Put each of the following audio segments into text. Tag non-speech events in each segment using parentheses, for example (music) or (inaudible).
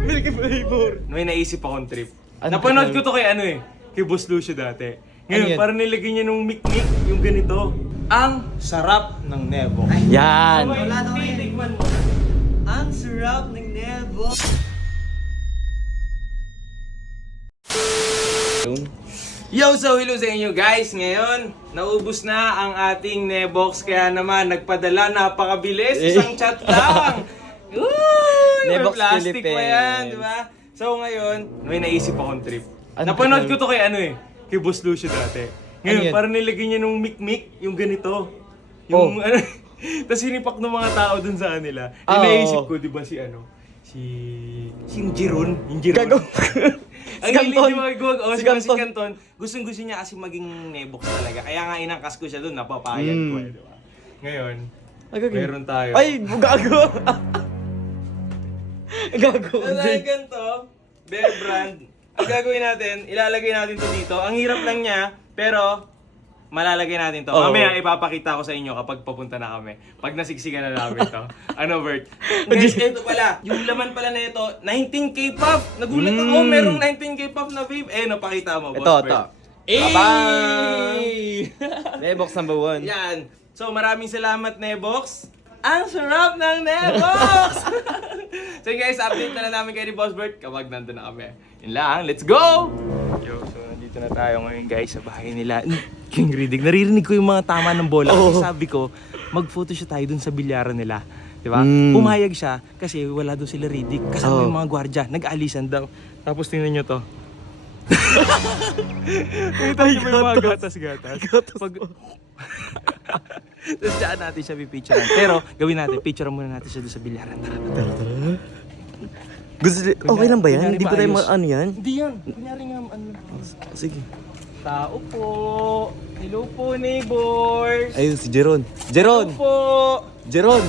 Milk flavor. (laughs) May naisip akong trip. Ano Napanood ko to kay ano eh. Kay Boss Lucio dati. Ngayon, Ano yan? parang nilagyan niya nung mikmik, yung ganito. Ang sarap ng Nebo. Yan. Wala na Titikman mo. Ang sarap ng Nebo. Yo, so hello sa inyo guys. Ngayon, naubos na ang ating Nebox. Kaya naman, nagpadala napakabilis. Isang chat lang. (laughs) May Nebox plastic pa yan, di ba? So ngayon, may naisip akong trip. Ano Napanood ko to kay ano eh. Kay Boss Lucio dati. Ngayon, Ano yan? parang nilagyan niya nung mikmik, yung ganito. Yung Oh. ano, (laughs) tapos hinipak ng mga tao dun sa kanila. Yung Ah, naisip oo. ko, di ba si ano? Si... Si Jiron. Yung Jiron. Gago. (laughs) Ang Canton. niya magwag. Oh, Si si, si Canton. Gustong gusto niya kasi maging nebox talaga. Kaya nga inangkas ko siya doon, napapayag ko Mm. eh, di ba? Ngayon, Ay, gago. meron tayo. Ay, gago. (laughs) gago. Dahil ganito, Bear Brand, ang gagawin natin, ilalagay natin to dito. Ang hirap lang niya, pero malalagay natin to. Oo. Mamaya ipapakita ko sa inyo kapag papunta na kami. Pag nasiksikan na namin to. (laughs) ano, Bert? Guys, ito pala. Yung laman pala na ito, 19k puff. Nagulat ako, Mm. merong 19k puff na vape. Eh, napakita mo, Ito, Boss ito. Bert. Bye! Nebox number one. Yan. So maraming salamat Nebox. Ang sarap ng Nebox! (laughs) (laughs) so guys, update na lang namin kay ni Boss Bert kapag nandun na kami. Yun lang, let's go! Yo, so nandito na tayo ngayon guys sa bahay nila. King Riddick, naririnig ko yung mga tama ng bola. Kasi Oo. sabi ko, mag-photo siya tayo dun sa bilyaran nila. Di ba? Mm. Pumayag siya kasi wala doon sila Riddick. Kasama Oo. yung mga gwardya. Nag-alisan daw. Tapos tingnan nyo to. (laughs) Ito yung mga gatas-gatas. Pag... (laughs) Tapos dyan natin siya pipicturean. Pero gawin natin, picture muna natin siya doon sa bilyaran. Tara, tara. Gusto, okay lang ba yan? Hindi ba tayo ma- ano yan? Hindi yan. Kunyari nga, ano. Sige. Tao po. Hello po, neighbors. Ayun, si Jeron. Jeron! Hello po. Jeron!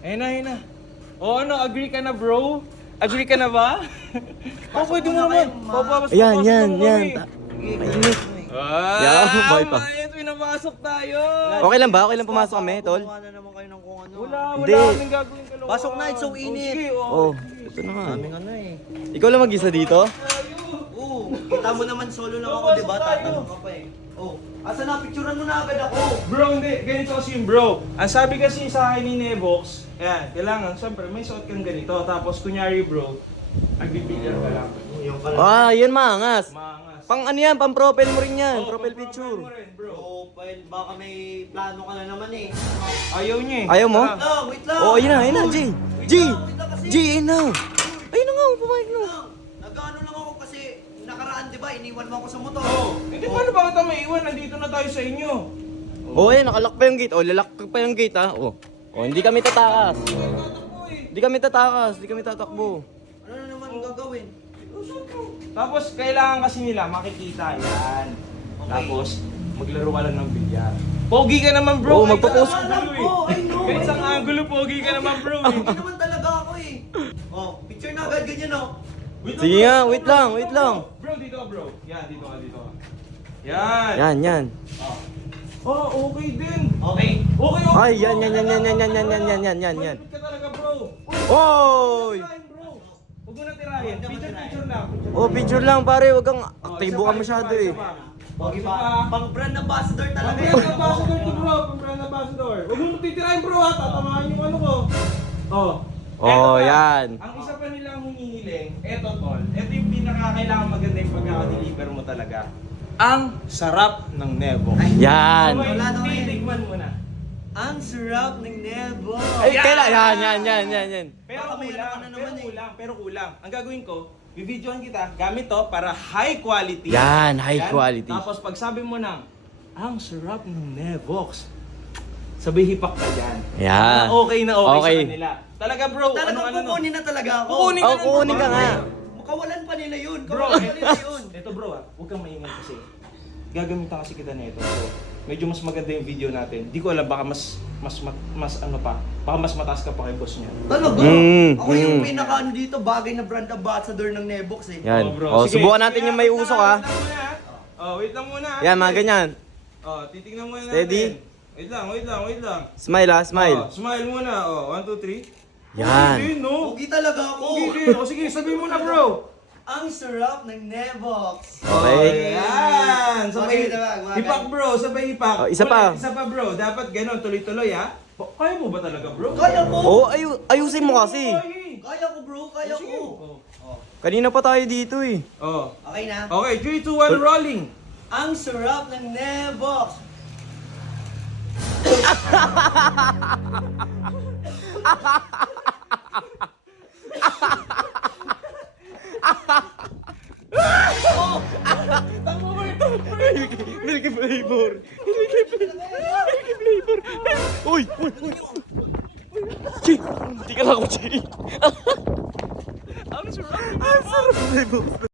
Ayun na, ayun na. O ano, agree ka na bro? Agree ka na ba? (laughs) oh, pwede mo naman. Papapasok Ayan, yan, yan. Mainit. Ah, Yeah, bye pa. Mayat, pinapasok tayo. Okay lang ba? Okay lang pumasok kami, tol? Na naman kayo ng kung ano. Wala, wala Hindi. kaming gagawin kalokohan. Pasok na, it's so init. sige, oh. Oh, ito na nga. Ano eh. Ikaw lang mag-isa dito? Oo, kita mo naman solo lang ako, di ba? Tatanong ka pa eh. Oh, asa na? Picturean mo na agad ako. Bro, hindi. Ganito kasi yung bro. Ang sabi kasi sa akin ni Nevox, ayan, kailangan, siyempre, may suot kang ganito. Tapos, kunyari bro, nagbibilyar ka lang. Yung pala. Ah, yun maangas. Maangas. Pang ano yan, pang profile mo rin yan. Oh, profile picture. mo rin, bro. Profile, baka may plano ka na naman eh. Ayaw niya eh. Ayaw mo? Tara. Ah, wait lang. Oh, ayun na, ayun na, G. Wait G! lang, wait lang kasi. G, ayun na. Nga, pumayag na. Nag-ano lang ako kasi nakaraan, di ba? Iniwan mo ako sa motor. Oh, hindi paano ba kita maiwan? Nandito na tayo sa inyo. Oh, ayun, nakalock pa yung gate. Oh, lalak pa yung gate, ha. Oh. Oh, hindi kami tatakas. Hindi kami tatakas, hindi kami tatakbo. Ano na naman gagawin? Tapos, kailangan kasi nila makikita yan. Tapos, maglaro ka lang ng bilyar. Pogi ka naman bro! Magpo-post. eh. Oh, I know. Kahit sa angulo, pogi ka naman bro eh. Hindi naman talaga ako eh. Oh, picture na agad ganyan oh. Wait Sige nga, wait lang, wait lang. Bro, dito ka bro. Yan, dito ka, dito ka. Yan. Yan, yan. Oh, okay din. Okay. Okay, okay. Ay, yan, yan, yan, yan, yan, yan, yan, yan, yan, yan, yan, yan. Malapit ka talaga bro. Oy! Huwag mo na tirahin. Picture, picture lang. Oh, picture lang pare, wag kang Oh, aktibo ka pa, masyado eh. isa pa. Pang brand ambassador Pang talaga brand ambassador to bro, pang brand ambassador. Huwag mo titirahin bro ha, tatamaan yung ano ko. Oh. Oh, yan. Ang isa pa nilang hinihiling, eto tol, eto yung pinakakailangan maganda yung pagkakadeliver mo talaga. Ang sarap ng Nebo. Yan. Okay, Wala na ngayon. titikman mo na. Ang sarap ng Nebo. Ay, kailan? Yan, yan, yan, yan, yan. Pero Baka may kulang, ano pero naman eh. kulang, pero kulang. Ang gagawin ko, bibidyohan kita gamit to para high quality. Yan, high Yan. quality. Tapos pag sabi mo ng, ang sarap ng Nevox, sabay hipak ka dyan. Yan. Na okay na okay, Okay. sa kanila. Talaga bro, Talagang ano ano kukunin na talaga ako. Kukunin ka Oh, na, kukunin bro. ka nga. Makawalan pa nila yun. Bro, Kawalan pa nila yun. ito bro ah, huwag kang maingay kasi. Gagamitan kasi kita nito. So, medyo mas maganda yung video natin. Di ko alam, baka mas, mas, mas, mas ano pa, baka mas mataas ka pa kay boss niya. Talaga? Mm, ako yung mm. pinaka ano dito, bagay na brand ambassador ng Nebox eh. Yan. Oh, bro. Oh, Sige. subukan natin yung may usok lang, ha. Wait lang muna. ah. Oh, wait lang muna. ah. Yan, mga ganyan. Oh, titingnan muna Steady. natin. Wait lang, wait lang, wait lang. Smile ah, Oh, smile. smile muna. Oh, one, two, three. Yan. Hindi, no. Pogi talaga ako. Hindi, O sige, sabihin mo na bro. Ang sarap ng Nevox. Okay. Ayan. Sabay, Okay, ganun. bro, sabay hipak. Oh, isa pa. Isa pa bro. Dapat ganon, tuloy-tuloy ha. Oh, Kaya mo ba talaga bro? Kaya ko. Oo, ayu ayusin mo kasi. Kaya ko bro, kaya Sige. ko. Oh. Kanina pa tayo dito eh. Oh. Okay na. Okay, 3, 2, 1, rolling. Ang sarap ng Nevox. Milky flavor. Milky flavor. Milky flavor. Uy! Uy! Uy! Chi! Hindi ka lang ako, Chi. Ang sarap. Ang sarap flavor.